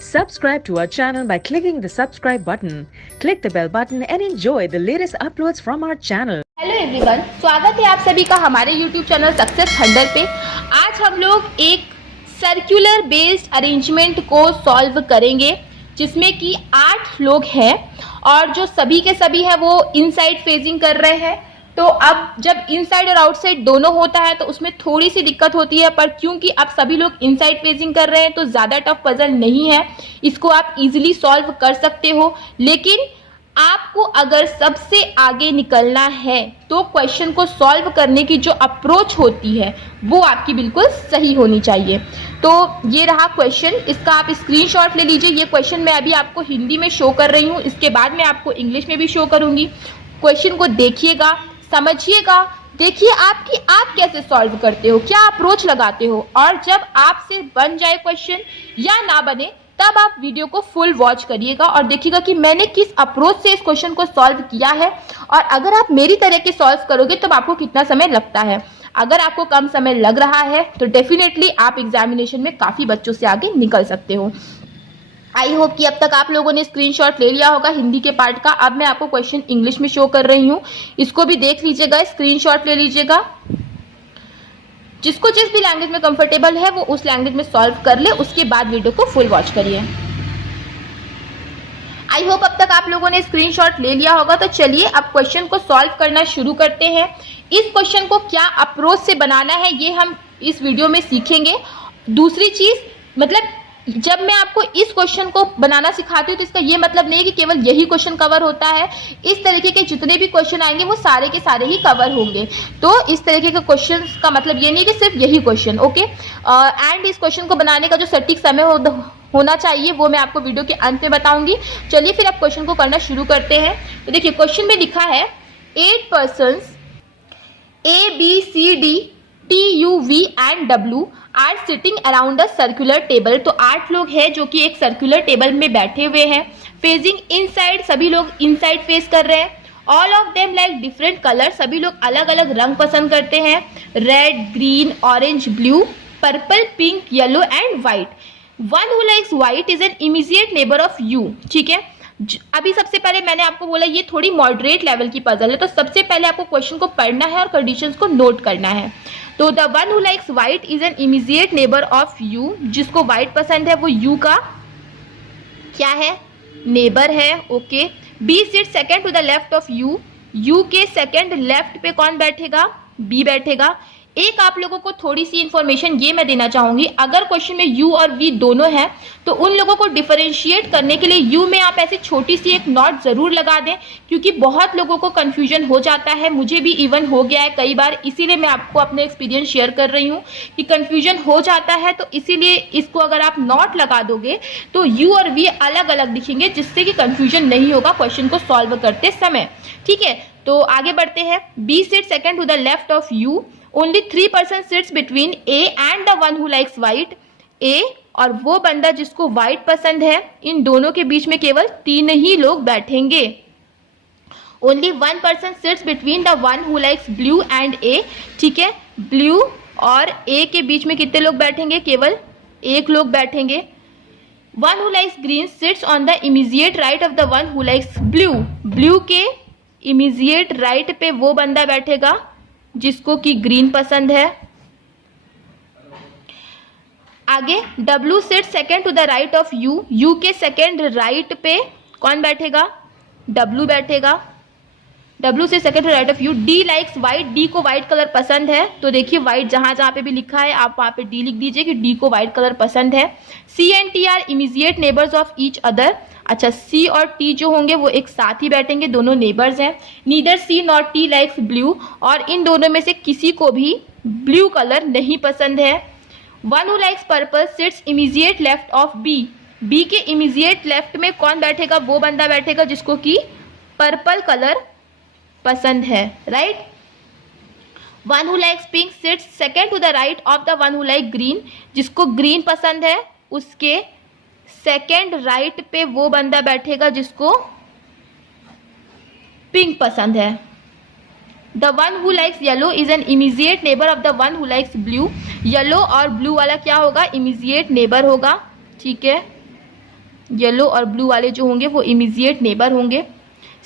Subscribe to our channel by clicking the subscribe button. Click the bell button and enjoy the latest uploads from our channel. Hello everyone, स्वागत है आप सभी का हमारे YouTube channel success 100 पे। आज हम लोग एक सर्कुलर बेस्ड अरेंजमेंट को सॉल्व करेंगे जिसमें कि 8 लोग हैं और जो सभी के सभी हैं वो इनसाइड फेजिंग कर रहे हैं। तो अब जब इनसाइड और आउटसाइड दोनों होता है तो उसमें थोड़ी सी दिक्कत होती है, पर क्योंकि अब सभी लोग इनसाइड फेजिंग कर रहे हैं तो ज़्यादा टफ पजल नहीं है, इसको आप इजीली सॉल्व कर सकते हो। लेकिन आपको अगर सबसे आगे निकलना है तो क्वेश्चन को सॉल्व करने की जो अप्रोच होती है वो आपकी बिल्कुल सही होनी चाहिए। तो ये रहा क्वेश्चन, इसका आप स्क्रीनशॉट ले लीजिए। ये क्वेश्चन मैं अभी आपको हिंदी में शो कर रही हूँ, इसके बाद मैं आपको इंग्लिश में भी शो करूँगी। क्वेश्चन को देखिएगा, समझिएगा, देखिए आप कैसे सॉल्व करते हो, क्या अप्रोच लगाते हो, और जब आपसे बन जाए क्वेश्चन या ना बने तब आप वीडियो को फुल वॉच करिएगा और देखिएगा कि मैंने किस अप्रोच से इस क्वेश्चन को सॉल्व किया है। और अगर आप मेरी तरह के सॉल्व करोगे तो आपको कितना समय लगता है। अगर आपको कम समय लग रहा है तो डेफिनेटली आप एग्जामिनेशन में काफ़ी बच्चों से आगे निकल सकते हो। आई होप कि अब तक आप लोगों ने स्क्रीनशॉट ले लिया होगा हिंदी के पार्ट का। अब मैं आपको क्वेश्चन इंग्लिश में शो कर रही हूँ, इसको भी देख लीजिएगा, स्क्रीनशॉट ले लीजिएगा। जिसको जिस भी लैंग्वेज में कंफर्टेबल है वो उस लैंग्वेज में सॉल्व कर ले, उसके बाद वीडियो को फुल वॉच करिए। आई होप अब तक आप लोगों ने स्क्रीनशॉट ले लिया होगा। तो चलिए अब क्वेश्चन को सॉल्व करना शुरू करते हैं। इस क्वेश्चन को क्या अप्रोच से बनाना है ये हम इस वीडियो में सीखेंगे। दूसरी चीज, मतलब जब मैं आपको इस क्वेश्चन को बनाना सिखाती हूँ तो इसका ये मतलब नहीं है कि केवल यही क्वेश्चन कवर होता है। इस तरीके के जितने भी क्वेश्चन आएंगे वो सारे के सारे ही कवर होंगे। तो इस तरीके के क्वेश्चन का मतलब ये नहीं कि सिर्फ यही क्वेश्चन, ओके। एंड इस क्वेश्चन को बनाने का जो सटीक समय होना चाहिए वो मैं आपको वीडियो के अंत में बताऊंगी। चलिए फिर आप क्वेश्चन को करना शुरू करते हैं। तो देखिए क्वेश्चन में लिखा है 8 persons ABCD TUV and W are sitting around a circular table. तो 8 लोग हैं जो कि एक सर्कुलर टेबल में बैठे हुए हैं। फेजिंग इनसाइड, सभी लोग इनसाइड फेस कर रहे हैं। All of them like different colour, सभी लोग अलग अलग रंग पसंद करते हैं। Red, green, orange, blue, purple, pink, yellow and white. One who likes white is an immediate neighbour of you. ठीक है, अभी सबसे पहले मैंने आपको बोला ये थोड़ी मॉडरेट लेवल की पजल है, तो सबसे पहले आपको क्वेश्चन को पढ़ना है और कंडीशंस को नोट करना है। तो the one who likes white is an immediate neighbour of U, जिसको व्हाइट पसंद है वो यू का क्या है, नेबर है, okay. B sit second to the left of U, U के सेकंड लेफ्ट पे कौन बैठेगा, बी बैठेगा। एक आप लोगों को थोड़ी सी इंफॉर्मेशन ये मैं देना चाहूंगी, अगर क्वेश्चन में यू और वी दोनों हैं तो उन लोगों को डिफरेंशिएट करने के लिए यू में आप ऐसी छोटी सी एक नॉट जरूर लगा दें, क्योंकि बहुत लोगों को कंफ्यूजन हो जाता है, मुझे भी इवन हो गया है कई बार। इसीलिए मैं आपको अपने एक्सपीरियंस शेयर कर रही हूँ कि कंफ्यूजन हो जाता है, तो इसीलिए इसको अगर आप नॉट लगा दोगे तो यू और वी अलग अलग दिखेंगे, जिससे कि कंफ्यूजन नहीं होगा क्वेश्चन को सॉल्व करते समय। ठीक है, तो आगे बढ़ते हैं। B sit second to the left of you, only 3 persons sits between A and the one who likes white. A और वो बंदा जिसको व्हाइट पसंद है, इन दोनों के बीच में केवल 3 ही लोग बैठेंगे। Only 1 person sits between the one who likes blue and A. ठीक है, ब्लू और ए के बीच में कितने लोग बैठेंगे, केवल 1 लोग बैठेंगे। One who likes green sits on the immediate right of the one who likes blue, blue के इमीडिएट राइट पे वो बंदा बैठेगा जिसको कि ग्रीन पसंद है। आगे W sit second to the right of U, U के सेकेंड राइट पे कौन बैठेगा, W बैठेगा। W से second to right of U। D likes white, D को व्हाइट कलर पसंद है, तो देखिए व्हाइट जहां जहां पे भी लिखा है आप वहां पे D लिख दीजिए कि D को व्हाइट कलर पसंद है। C and T are immediate neighbours of each other. अच्छा, C और T जो होंगे वो एक साथ ही बैठेंगे, दोनों नेबर्स हैं। Neither C not T likes blue, और इन दोनों में से किसी को भी ब्लू कलर नहीं पसंद है। One who likes purple sits immediate left of B, B के इमीडिएट लेफ्ट में कौन बैठेगा, वो बंदा बैठेगा जिसको कि पर्पल कलर पसंद है, right. One who likes pink sits second to the right of the one who like green, जिसको ग्रीन पसंद है उसके सेकेंड राइट पे वो बंदा बैठेगा जिसको पिंक पसंद है। The one who likes yellow is an immediate neighbour of the one who likes blue. Yellow और ब्लू वाला क्या होगा, इमीजिएट नेबर होगा, ठीक है। येलो और ब्लू वाले जो होंगे वो इमीजिएट नेबर होंगे।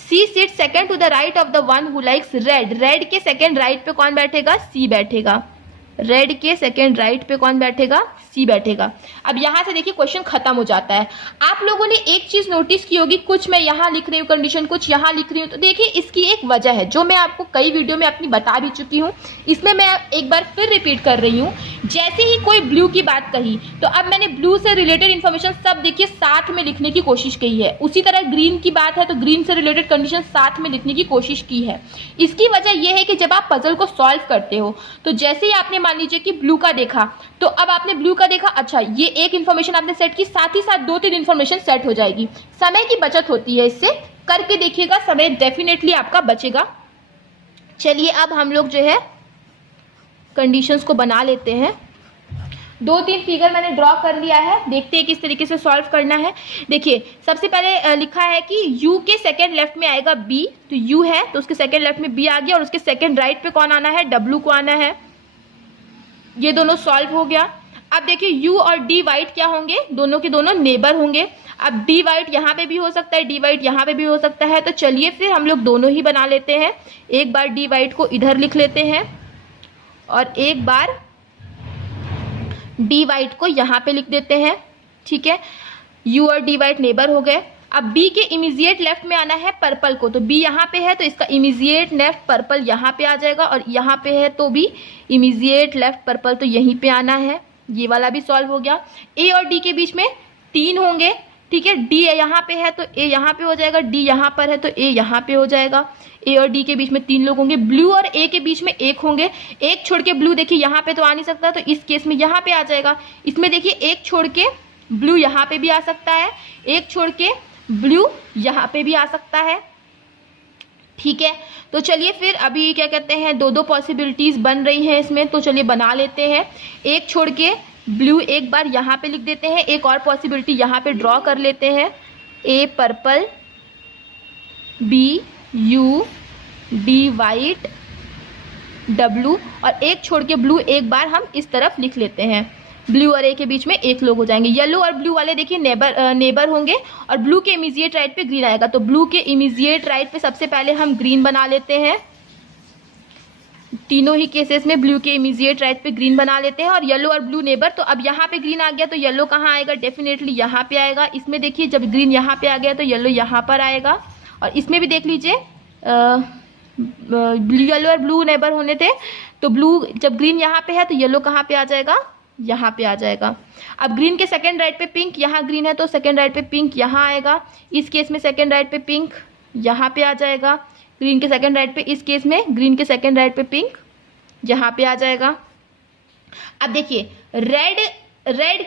C seat second to the right of the one who likes red. Red के सेकंड राइट पे कौन बैठेगा, सी बैठेगा। रेड के सेकंड राइट पे कौन बैठेगा, सी बैठेगा। अब यहां से देखिए क्वेश्चन खत्म हो जाता है। आप लोगों ने एक चीज नोटिस की होगी, कुछ मैं यहां लिख रही हूँ कंडीशन, कुछ यहां लिख रही हूँ, तो देखिए इसकी एक वजह है जो मैं आपको कई वीडियो में अपनी बता भी चुकी हूँ, इसमें मैं एक बार फिर रिपीट कर रही हूँ। जैसे ही कोई ब्लू की बात कही तो अब मैंने ब्लू से रिलेटेड इन्फॉर्मेशन सब देखिए साथ में लिखने की कोशिश की है। उसी तरह ग्रीन की बात है तो ग्रीन से रिलेटेड कंडीशन साथ में लिखने की कोशिश की है। इसकी वजह यह है कि जब आप पजल को सॉल्व करते हो तो जैसे ही आपने मान लीजिए कि ब्लू का देखा, तो अब आपने ब्लू का देखा, अच्छा ये एक इन्फॉर्मेशन आपने सेट की, साथ ही साथ 2-3 इन्फॉर्मेशन सेट हो जाएगी। समय की बचत होती है, इससे करके देखिएगा, समय डेफिनेटली आपका बचेगा। चलिए अब हम लोग जो है कंडीशंस को बना लेते हैं। 2-3 फिगर मैंने ड्रॉ कर लिया है, देखते हैं किस तरीके से सॉल्व करना है। देखिए सबसे पहले लिखा है कि u के सेकंड लेफ्ट में आएगा b, तो u है तो उसके सेकंड लेफ्ट में b आ गया, और उसके सेकंड राइट पे कौन आना है, w को आना है। ये दोनों सॉल्व हो गया। अब देखिए u और d वाइट क्या होंगे, दोनों के दोनों नेबर होंगे। अब d वाइट यहाँ पे भी हो सकता है, d वाइट यहाँ पे भी हो सकता है, तो चलिए फिर हम लोग दोनों ही बना लेते हैं। एक बार d वाइट को इधर लिख लेते हैं और एक बार डी वाइट को यहाँ पे लिख देते हैं, ठीक है। यू और डी वाइट नेबर हो गए। अब बी के इमीजिएट लेफ्ट में आना है पर्पल को, तो बी यहाँ पे है तो इसका इमीजिएट लेफ्ट पर्पल यहाँ पे आ जाएगा, और यहाँ पे है तो भी इमीजिएट लेफ्ट पर्पल तो यहीं पे आना है। ये वाला भी सॉल्व हो गया। ए और डी के बीच में 3 होंगे, ठीक है। डी यहाँ पे है तो ए यहाँ पे हो जाएगा, डी यहाँ पर है तो ए यहाँ पे हो जाएगा। ए और डी के बीच में 3 लोग होंगे। ब्लू और ए के बीच में 1 होंगे, एक छोड़ के ब्लू देखिए यहाँ पे तो आ नहीं सकता, तो इस केस में यहाँ पे आ जाएगा। इसमें देखिए एक छोड़ के ब्लू यहाँ पे भी आ सकता है, एक छोड़ के ब्लू यहाँ पे भी आ सकता है, ठीक है। तो चलिए फिर अभी क्या कहते हैं, 2-2 पॉसिबिलिटीज बन रही हैं इसमें, तो चलिए बना लेते हैं। एक छोड़ के ब्लू एक बार यहाँ पे लिख देते हैं, एक और पॉसिबिलिटी यहाँ पे ड्रॉ कर लेते हैं, A purple, B U, D white, W, और एक छोड़ के ब्लू एक बार हम इस तरफ लिख लेते हैं। ब्लू और ए के बीच में 1 लोग हो जाएंगे। येलो और ब्लू वाले देखिए नेबर होंगे, और ब्लू के इमीजिएट राइट पे ग्रीन आएगा, तो ब्लू के इमीजिएट राइट पे सबसे पहले हम ग्रीन बना लेते हैं। तीनों ही केसेस में ब्लू के इमीजिएट राइट पे ग्रीन बना लेते हैं, और येलो और ब्लू नेबर। तो अब यहाँ पे ग्रीन आ गया तो येलो कहाँ आएगा, डेफिनेटली यहाँ पे आएगा। इसमें देखिए जब ग्रीन यहाँ पे आ गया तो येलो यहाँ पर आएगा, और इसमें भी देख लीजिए येलो और ब्लू नेबर होने थे, तो ब्लू जब ग्रीन यहाँ पे है तो येलो कहाँ पे आ जाएगा, यहाँ पे आ जाएगा। अब ग्रीन के सेकंड राइट पे पिंक, यहाँ ग्रीन है तो सेकंड राइट पे पिंक यहाँ आएगा। इस केस में सेकंड राइट पे पिंक यहाँ पे आ जाएगा। ग्रीन के सेकंड राइट पे, इस केस में ग्रीन के सेकंड राइट पे पिंक यहाँ पे आ जाएगा। अब देखिए रेड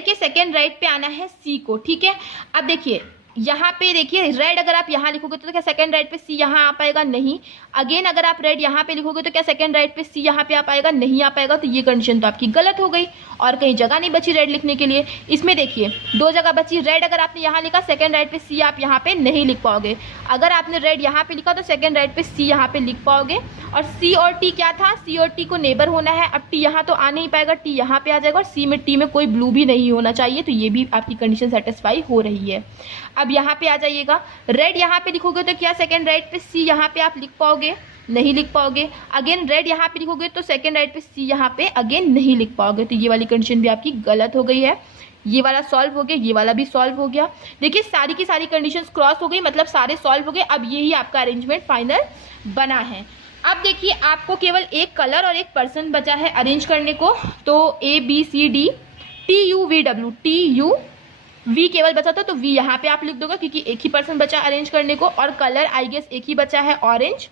के सेकंड राइट पे आना है सी को, ठीक है। अब देखिए यहाँ पे देखिए रेड अगर आप यहाँ लिखोगे तो क्या सेकंड राइट पे सी यहाँ आ पाएगा, नहीं। अगेन अगर आप रेड यहाँ पे लिखोगे तो क्या सेकंड राइट पे सी यहाँ पे आ पाएगा, नहीं आ पाएगा। तो ये कंडीशन तो आपकी गलत हो गई, और कहीं जगह नहीं बची रेड लिखने के लिए। इसमें देखिए 2 जगह बची। रेड अगर आपने यहाँ लिखा, सेकंड राइट पे सी आप यहाँ पे नहीं लिख पाओगे। अगर आपने रेड यहाँ पे लिखा तो सेकंड राइट पे सी यहाँ पे लिख पाओगे। और सी और टी क्या था, सी और टी को नेबर होना है। अब टी यहाँ तो आ नहीं पाएगा, टी यहाँ पे आ जाएगा, और सी में टी में कोई ब्लू भी नहीं होना चाहिए, तो ये भी आपकी कंडीशन सेटिस्फाई हो रही है। अब यहाँ पे आ जाइएगा, रेड यहाँ पे लिखोगे तो क्या सेकंड राइट पे सी यहाँ पे आप लिख पाओगे, नहीं लिख पाओगे। अगेन रेड यहाँ पे लिखोगे तो सेकंड राइट पे सी यहाँ पे अगेन नहीं लिख पाओगे, तो ये वाली कंडीशन भी आपकी गलत हो गई है। ये वाला सॉल्व हो गया, ये वाला भी सॉल्व हो गया। देखिए सारी की सारी कंडीशंस क्रॉस हो गई, मतलब सारे सॉल्व हो गए। अब यही आपका अरेंजमेंट फाइनल बना है। अब देखिए आपको केवल एक कलर और एक पर्सन बचा है अरेंज करने को, तो A B C D T U V W, T U V केवल बचा था तो वी यहाँ पे आप लिख दोगे क्योंकि एक ही पर्सन बचा अरेंज करने को, और कलर आई गेस एक ही बचा है ऑरेंज,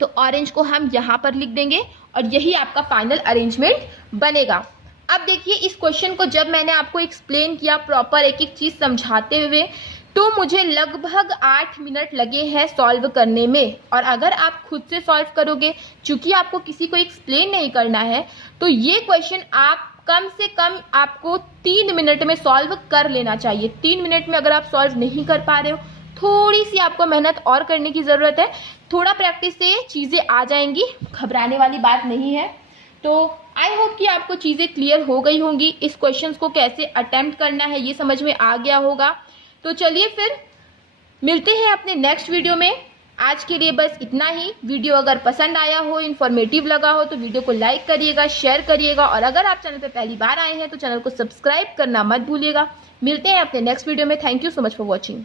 तो ऑरेंज को हम यहाँ पर लिख देंगे, और यही आपका फाइनल अरेंजमेंट बनेगा। अब देखिए इस क्वेश्चन को जब मैंने आपको एक्सप्लेन किया प्रॉपर एक एक चीज समझाते हुए, तो मुझे लगभग 8 मिनट लगे हैं सॉल्व करने में। और अगर आप खुद से सॉल्व करोगे, चूंकि आपको किसी को एक्सप्लेन नहीं करना है, तो ये क्वेश्चन आप कम से कम आपको 3 मिनट में सॉल्व कर लेना चाहिए। 3 मिनट में अगर आप सॉल्व नहीं कर पा रहे हो, थोड़ी सी आपको मेहनत और करने की ज़रूरत है। थोड़ा प्रैक्टिस से चीज़ें आ जाएंगी, घबराने वाली बात नहीं है। तो आई होप कि आपको चीज़ें क्लियर हो गई होंगी, इस क्वेश्चंस को कैसे अटेम्प्ट करना है ये समझ में आ गया होगा। तो चलिए फिर मिलते हैं अपने नेक्स्ट वीडियो में। आज के लिए बस इतना ही। वीडियो अगर पसंद आया हो, इन्फॉर्मेटिव लगा हो तो वीडियो को लाइक करिएगा, शेयर करिएगा, और अगर आप चैनल पर पहली बार आए हैं तो चैनल को सब्सक्राइब करना मत भूलिएगा। मिलते हैं अपने नेक्स्ट वीडियो में। Thank you so much for watching.